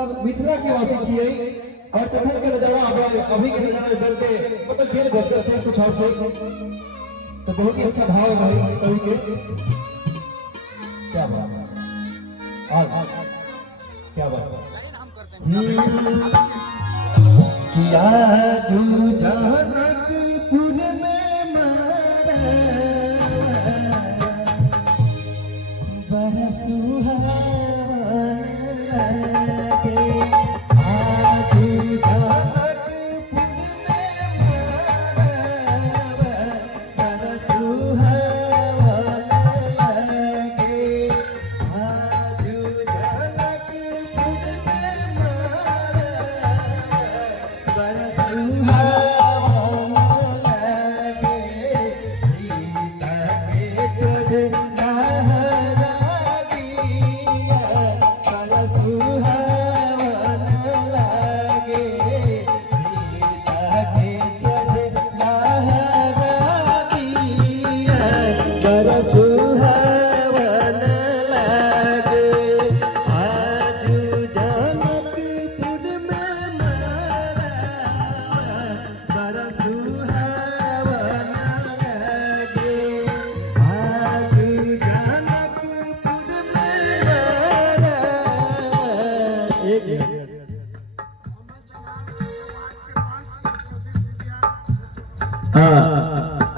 मतलब मिथिला के वासी छियै और तखन के नजारा अभी के नजारा देख के मतलब दिल भर से कुछ और से तो बहुत ही अच्छा भाव है कवि के। क्या बात है, क्या बात किया तू जनकपुर में मारा बरसुहा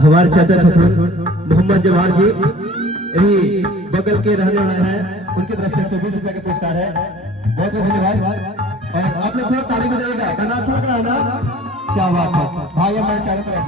हमारे चाचा छथुन मोहम्मद जवाहर जी यही बगल के रहने वाले हैं, उनकी तरफ से 120 रुपए का पुरस्कार है। बहुत बहुत धन्यवाद। और आपने थोड़ा ताली बजाएगा, गाना अच्छा लग रहा है ना? क्या बात है भाई, हमारे चारों तरफ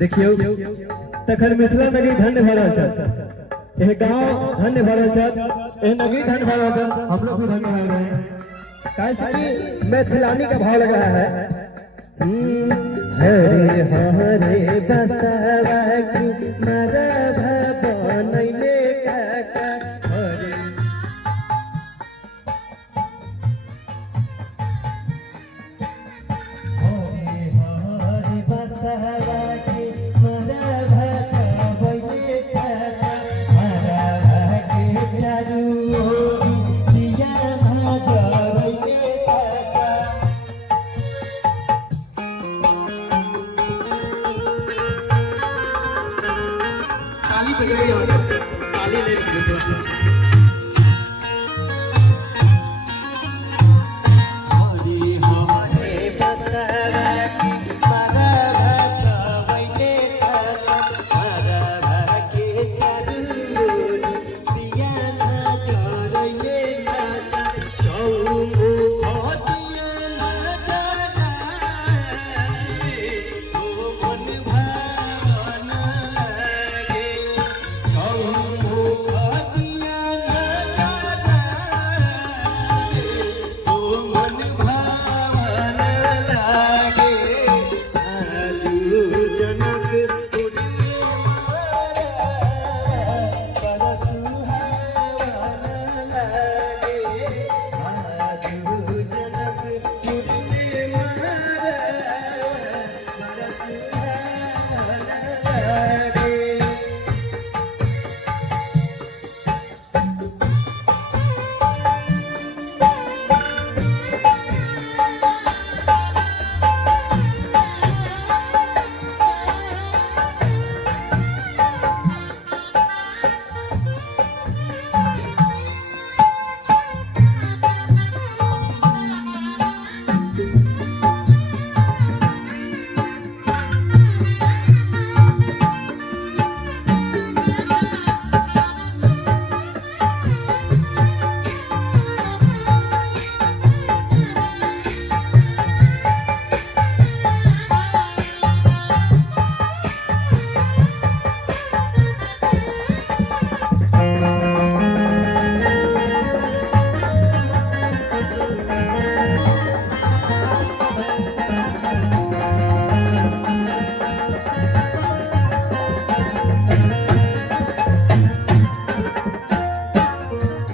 देखियो तखन मिथिला नगरी धन्य भरल छ, एह गांव धन्य भरल छ, एह नगरी धन्य भरल छ, हम लोग भी धन्य हो रहे हैं। कैसे मैथिलानी का भाव लग रहा है। हरे हरे बसवा की मरभ बनैले काका हरे हरे बसवा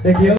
देखिए